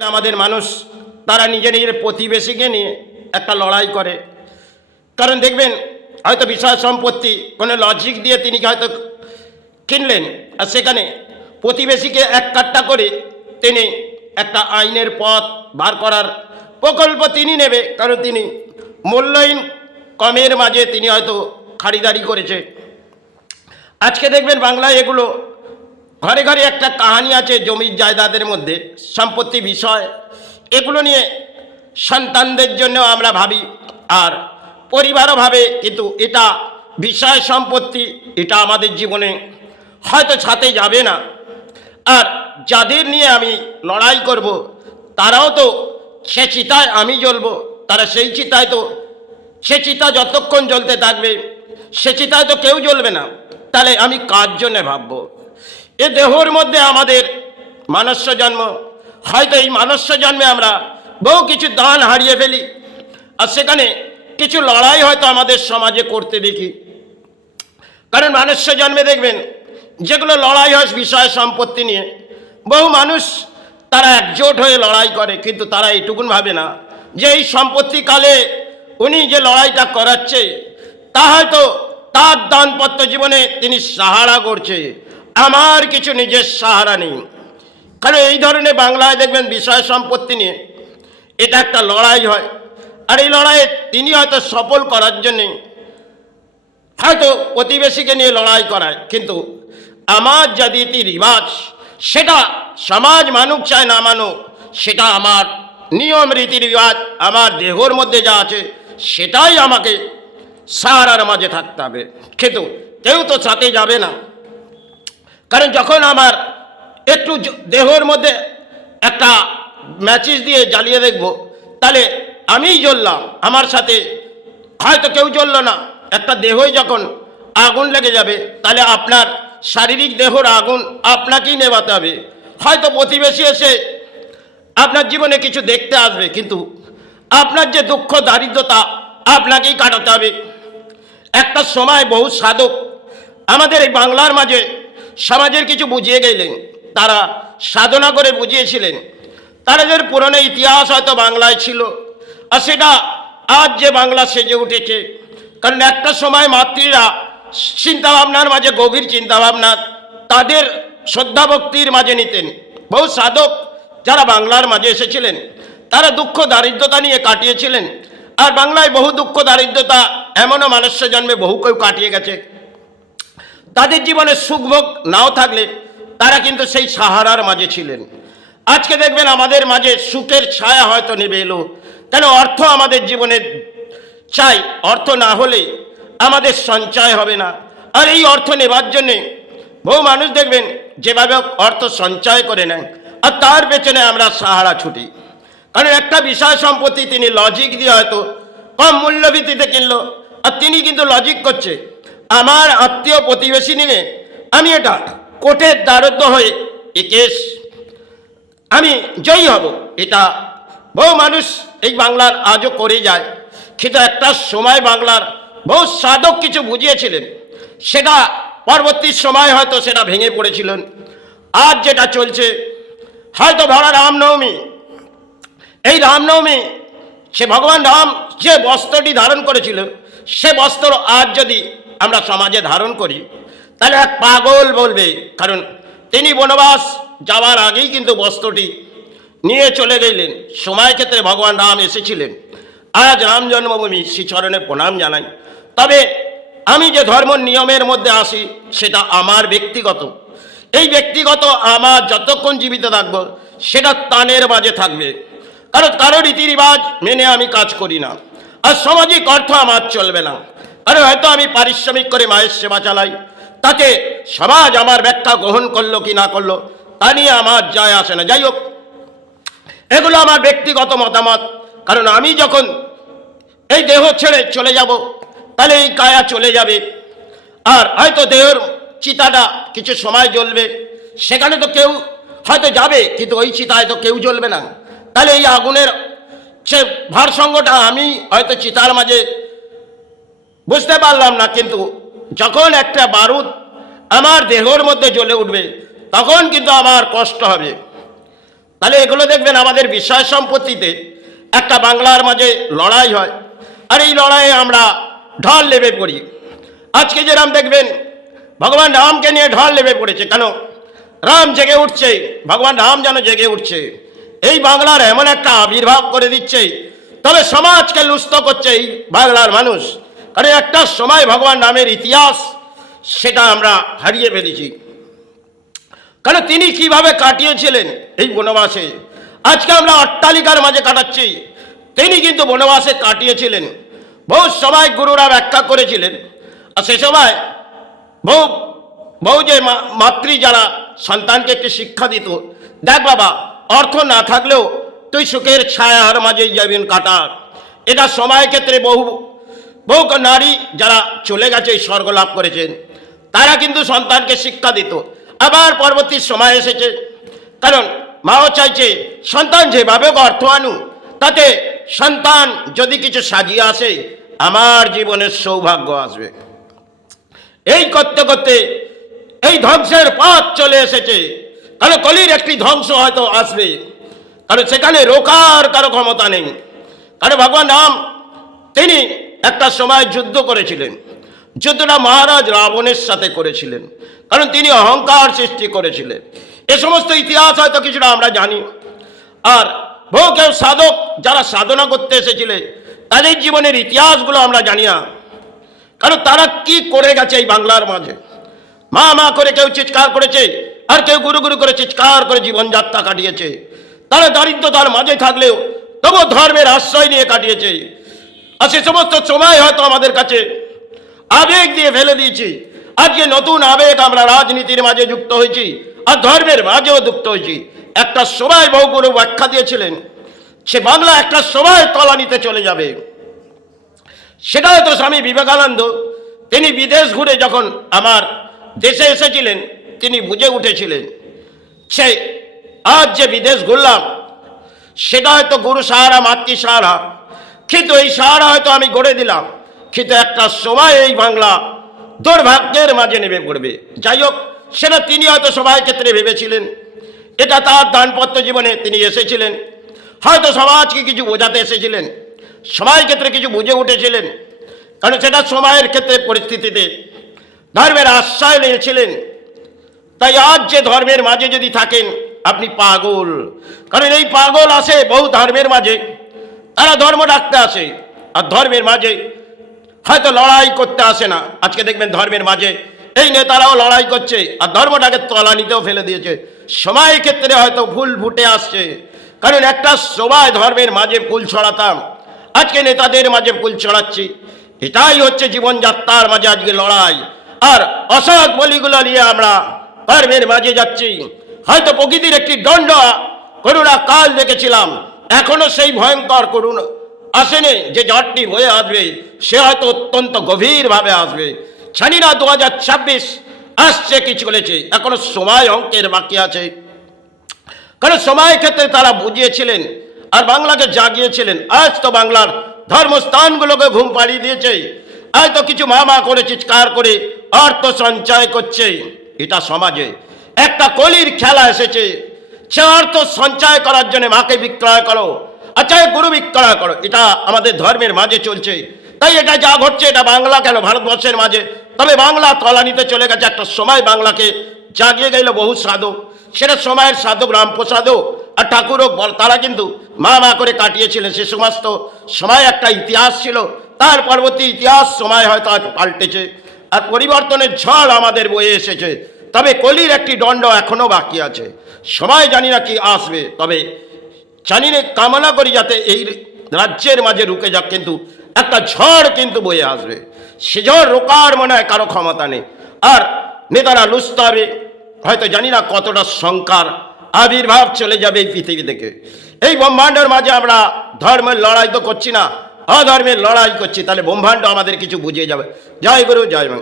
আমাদের মানুষ তারা নিজে নিজের প্রতিবেশীকে নিয়ে একটা লড়াই করে। কারণ দেখবেন হয়তো বিষয় সম্পত্তি কোনো লজিক দিয়ে তিনি হয়তো কিনলেন, আর সেখানে প্রতিবেশীকে এক কাট্টা করে তিনি একটা আইনের পথ বার করার প্রকল্প তিনি নেবে, কারণ তিনি মূল্যায়ন কমের মাঝে তিনি হয়তো খারিদারি করেছে। আজকে দেখবেন বাংলায় এগুলো ঘরে ঘরে একটা কাহানি আছে জমির জায়দাদের মধ্যে সম্পত্তি বিষয়, এগুলো নিয়ে সন্তানদের জন্য আমরা ভাবি আর পরিবারও ভাবে, কিন্তু এটা বিষয় সম্পত্তি, এটা আমাদের জীবনে হয়তো সাথে যাবে না। আর যাদের নিয়ে আমি লড়াই করব তারাও তো সে চিতায় আমি জ্বলবো, তারা সেই চিতায় তো সে চিতা যতক্ষণ জ্বলতে থাকবে সে চিতায় তো কেউ জ্বলবে না। তাহলে আমি কার জন্যে ভাববো? এ দেহর মধ্যে আমাদের মনুষ্য জন্ম, হয়তো এই মনুষ্য জন্মে আমরা বহু কিছু দান হারিয়ে ফেলি, আর সেখানে কিছু লড়াই হয়তো আমাদের সমাজে করতে দেখি। কারণ মনুষ্য জন্মে দেখবেন যেগুলো লড়াই হয় বিষয় সম্পত্তি নিয়ে, বহু মানুষ তারা একজোট হয়ে লড়াই করে, কিন্তু তারা এইটুকুন ভাবে না যে এই সম্পত্তিকালে উনি যে লড়াইটা করাচ্ছে তা হয়তো তার দানপত্র জীবনে তিনি সাহারা করছে, আমার কিছু নিজের সাহারা নেই। কারণ এই ধরনের বাংলায় দেখবেন বিষয় সম্পত্তি নিয়ে এটা একটা লড়াই হয়, আর এই লড়াইয়ে তিনি হয়তো সফল করার জন্যে হয়তো প্রতিবেশীকে নিয়ে লড়াই করায়। কিন্তু আমার যা রীতি রিবাজ সেটা সমাজ মানুক চায় না মানুক, সেটা আমার নিয়ম রীতি রিবাজ, আমার দেহর মধ্যে যা আছে সেটাই আমাকে সাহারার মাঝে থাকতে হবে, কিন্তু কেউ তো সাথে যাবে না। কারণ যখন আমার একটু দেহর মধ্যে একটা ম্যাচিস দিয়ে জ্বালিয়ে দেখব, তাহলে আমিই জ্বললাম, আমার সাথে হয়তো কেউ জ্বললো না। একটা দেহই যখন আগুন লেগে যাবে তাহলে আপনার শারীরিক দেহর আগুন আপনাকেই নেভাতে হবে। হয়তো প্রতিবেশী এসে আপনার জীবনে কিছু দেখতে আসবে, কিন্তু আপনার যে দুঃখ দারিদ্রতা আপনাকেই কাটাতে হবে। একটা সময় বহু সাধক আমাদের এই বাংলার মাঝে সমাজের কিছু বুঝিয়ে গেলেন, তারা সাধনা করে বুঝিয়েছিলেন। তাদের পুরনো ইতিহাস হয়তো বাংলায় ছিল, আর সেটা আজ যে বাংলা সেজে উঠেছে। কারণ একটা সময় মাতৃরা চিন্তাভাবনার মাঝে গভীর চিন্তাভাবনা তাদের শ্রদ্ধা ভক্তির মাঝে নিতেন। বহু সাধক যারা বাংলার মাঝে এসেছিলেন তারা দুঃখ দারিদ্রতা নিয়ে কাটিয়েছিলেন, আর বাংলায় বহু দুঃখ দারিদ্রতা এমনও মানুষ্য জন্মে বহু কেউ কাটিয়ে গেছে। তাদের জীবনে সুখভোগ নাও থাকলে তারা কিন্তু সেই সাহারার মাঝে ছিলেন। আজকে দেখবেন আমাদের মাঝে সুখের ছায়া হয়তো নেমে এলো, কেন অর্থ আমাদের জীবনে চাই, অর্থ না হলে আমাদের সঞ্চয় হবে না। আর এই অর্থ নেবার জন্যে বহু মানুষ দেখবেন যেভাবে অর্থ সঞ্চয় করে নেন, আর তার পেছনে আমরা সাহারা ছুটি। কারণ একটা বিষয় সম্পত্তি তিনি লজিক দিয়ে হয়তো কম মূল্যভিত্তিতে কিনলো, আর তিনি কিন্তু লজিক করছে আমার আত্মীয় প্রতিবেশী নিয়ে আমি এটা কোর্টের দ্বারস্থ হয়ে এ কেস আমি জয়ী হব। এটা বহু মানুষ এই বাংলার আজও করে যায়, কিন্তু একটা সময় বাংলার বহু সাধক কিছু বুঝিয়েছিলেন, সেটা পরবর্তী সময় হয়তো সেটা ভেঙে পড়েছিলেন। আজ যেটা চলছে হয়তো ভরা রামনবমী, এই রামনবমী সে ভগবান রাম যে বস্ত্রটি ধারণ করেছিল সে বস্ত্র আজ যদি আমরা সমাজে ধারণ করি তাহলে এক পাগল বলবে, কারণ তিনি বনবাস যাওয়ার আগেই কিন্তু বস্ত্রটি নিয়ে চলে গেলেন। সময় ক্ষেত্রে ভগবান রাম এসেছিলেন। আজ রাম জন্মভূমি শ্রীচরণে প্রণাম জানাই। তবে আমি যে ধর্ম নিয়মের মধ্যে আসি সেটা আমার ব্যক্তিগত, এই ব্যক্তিগত আমার যতক্ষণ জীবিত থাকবো সেটা তানের মাঝে থাকবে, কারণ কারো রীতি রিবাজ মেনে আমি কাজ করি না। আর সামাজিক অর্থ আমার চলবে না, কারণ হয়তো আমি পারিশ্রমিক করে মায়ের সেবা চালাই, তাতে সমাজ আমার ব্যাখ্যা গ্রহণ করলো কি না করলো তা নিয়ে আমার যায় আসে না। যাই হোক, এগুলো আমার ব্যক্তিগত মতামত। কারণ আমি যখন এই দেহ ছেড়ে চলে যাব তাহলে এই কায়া চলে যাবে, আর হয়তো দেহের চিতাটা কিছু সময় জ্বলবে, সেখানে তো কেউ হয়তো যাবে, কিন্তু ওই চিতায় তো কেউ জ্বলবে না। তাহলে এই আগুনের সে ভারসঙ্গটা আমি হয়তো চিতার মাঝে বুঝতে পারলাম না, কিন্তু যখন একটা বারুদ আমার দেহর মধ্যে জ্বলে উঠবে তখন কিন্তু আমার কষ্ট হবে। তাহলে এগুলো দেখবেন আমাদের বিষয় সম্পত্তিতে একটা বাংলার মাঝে লড়াই হয়, আর এই লড়াইয়ে আমরা ঢল লেবে পড়ি। আজকে যেরাম দেখবেন ভগবান রামকে নিয়ে ঢল লেবে পড়েছে, কেন? রাম জেগে উঠছে, ভগবান রাম যেন জেগে উঠছে, এই বাংলার এমন একটা আবির্ভাব করে দিচ্ছে, তবে সমাজকে লুস্থ করছে এই বাংলার মানুষ। কারণ একটা সময় ভগবান রামের ইতিহাস সেটা আমরা হারিয়ে ফেলেছি। কারণ তিনি কিভাবে কাটিয়েছিলেন এই বনবাসে, আজকে আমরা অট্টালিকার মাঝে কাটাচ্ছি, তিনি কিন্তু বনবাসে কাটিয়েছিলেন। বহু সময় গুরুরা ব্যাখ্যা করেছিলেন, আর সে সময় বহু যে মাতৃ যারা সন্তানকে একটি শিক্ষা দিত, দেখ বাবা, অর্থ না থাকলেও তুই সুখের ছায়ার মাঝেই যাবেন কাটা। এটা সময় ক্ষেত্রে বহু নারী যারা চলে গেছে স্বর্গ লাভ করেছেন, তারা কিন্তু সন্তানকে শিক্ষা দিত। আবার পরবর্তী সময় এসেছে, কারণ মাও চাইছে সন্তান যেভাবে অর্থ আনু, তাতে সন্তান যদি কিছু সাজিয়ে আসে আমার জীবনের সৌভাগ্য আসবে। এই করতে করতে এই ধ্বংসের পথ চলে এসেছে। কারণ কলির একটি ধ্বংস হয়তো আসবে, কারণ সেখানে রোকার কারো ক্ষমতা নেই। কারণ ভগবান রাম তিনি একটা সময় যুদ্ধ করেছিলেন, যুদ্ধটা মহারাজ রাবণের সাথে করেছিলেন, কারণ তিনি অহংকার সৃষ্টি করেছিলেন। এ সমস্ত ইতিহাস হয়তো কিছুটা আমরা জানি। আর বহু কেউ সাধক যারা সাধনা করতে এসেছিলেন, তাদের জীবনের ইতিহাসগুলো আমরা জানি না, কারণ তারা কি করে গেছে এই বাংলার মাঝে। মা মা করে কেউ চিৎকার করেছে, আর কেউ গুরু গুরু করে চিৎকার করে জীবনযাত্রা কাটিয়েছে। তারা দারিদ্রতার মাঝে থাকলেও তবু ধর্মের আশ্রয় নিয়ে কাটিয়েছে। আর সে সমস্ত সময় হয়তো আমাদের কাছে আবেগ দিয়ে ফেলে দিয়েছি। আজকে নতুন আবেগ আমরা রাজনীতির মাঝে যুক্ত হয়েছি, আর ধর্মের মাঝেও যুক্ত হয়েছি। একটা সময় বহু গুরু ব্যাখ্যা দিয়েছিলেন, সে বাংলা একটা সময় তলানিতে চলে যাবে। সেটা হয়তো স্বামী বিবেকানন্দ তিনি বিদেশ ঘুরে যখন আমার দেশে এসেছিলেন, তিনি বুঝে উঠেছিলেন সে আজ যে বিদেশ ঘুরলাম সেটা হয়তো গুরু সাহারা মাতৃ সাহারা, কিন্তু এই সাহারা হয়তো আমি গড়ে দিলাম, কিন্তু একটা সময় এই বাংলা দুর্ভাগ্যের মাঝে নেমে পড়বে। যাই হোক, সেটা তিনি হয়তো সবাই ক্ষেত্রে ভেবেছিলেন, এটা তার দানপত্র জীবনে তিনি এসেছিলেন, হয়তো সমাজকে কিছু বোঝাতে এসেছিলেন, সবাই ক্ষেত্রে কিছু বুঝে উঠেছিলেন। কারণ সেটা সময়ের ক্ষেত্রে পরিস্থিতিতে ধর্মের আশ্রয় নিয়েছিলেন। তাই আজ যে ধর্মের মাঝে যদি থাকেন আপনি পাগল, কারণ এই পাগল আসে বহু ধর্মের মাঝে, তারা ধর্ম ডাকতে আসে, আর ধর্মের মাঝে হয়তো লড়াই করতে আসে না। আজকে দেখবেন ধর্মের মাঝে এই নেতারাও লড়াই করছে, আর ধর্মটাকে তলানিতেও ফেলে দিয়েছে। সময়ের ক্ষেত্রে হয়তো ফুল ফুটে আসছে, কারণ একটা সময় ধর্মের মাঝে ফুল ছড়াতাম, আজকে নেতাদের মাঝে ফুল ছড়াচ্ছি। এটাই হচ্ছে জীবনযাত্রার মাঝে আজকে লড়াই, আর অসৎ বলিগুলো নিয়ে আমরা ধর্মের মাঝে যাচ্ছি। হয়তো প্রকৃতির একটি দণ্ড করুণা কাল দেখেছিলাম, এখনো সেই ভয়ঙ্কর করুণা আসেনি যে ঝড়টি বয়ে আসবে, সে হয়তো অত্যন্ত গভীরভাবে আসবে। জানি না 2026 আসছে কি চলেছে, এখনো সময় অঙ্কের বাকি আছে। কারণ সময়ের ক্ষেত্রে তারা বুঝিয়েছিলেন আর বাংলাকে জাগিয়েছিলেন। আজ তো বাংলার ধর্মস্থানগুলোকে ঘুম পাড়িয়ে দিয়েছে, হয়তো কিছু মা করে চিৎকার করে অর্থ সঞ্চয় করছে। এটা সমাজে একটা কলির খেলা এসেছে, সে অর্থ সঞ্চয় করার জন্য মাকে বিক্রয় করো, আচ্ছা গুরু বিক্রয় করো, এটা আমাদের ধর্মের মাঝে চলছে। তাই এটা যা ঘটছে এটা বাংলা কেন ভারতবর্ষের মাঝে, তবে বাংলা তলানিতে চলে গেছে। একটা সময় বাংলাকে জাগিয়ে গেল বহু সাধক, সেটা সময়ের সাধক রামপ্রসাদও আর ঠাকুরও তারা কিন্তু মা করে কাটিয়েছিলেন। সে সমস্ত সময় একটা ইতিহাস ছিল, তার পরবর্তী ইতিহাস সময় হয়তো আজ পাল্টেছে, আর পরিবর্তনের ঝড় আমাদের বয়ে এসেছে। তবে কলির একটি দণ্ড এখনো বাকি আছে, সময় জানি না কি আসবে, তবে জানি না, কামনা করি যাতে এই রাজ্যের মাঝে রুকে যাক, কিন্তু একটা ঝড় কিন্তু বয়ে আসবে। সে ঝড় রোকার মনে হয় কারো ক্ষমতা নেই, আর নেতারা লুচতে হবে। হয়তো জানি না কতটা সংখ্যার আবির্ভাব চলে যাবে এই পৃথিবী থেকে। এই ব্রহ্মাণ্ডের মাঝে আমরা ধর্মের লড়াই তো করছি না, অধর্মের লড়াই করছি, তাহলে ব্রহ্মাণ্ড আমাদের কিছু বুঝিয়ে যাবে। জয় গুরু, জয় মা।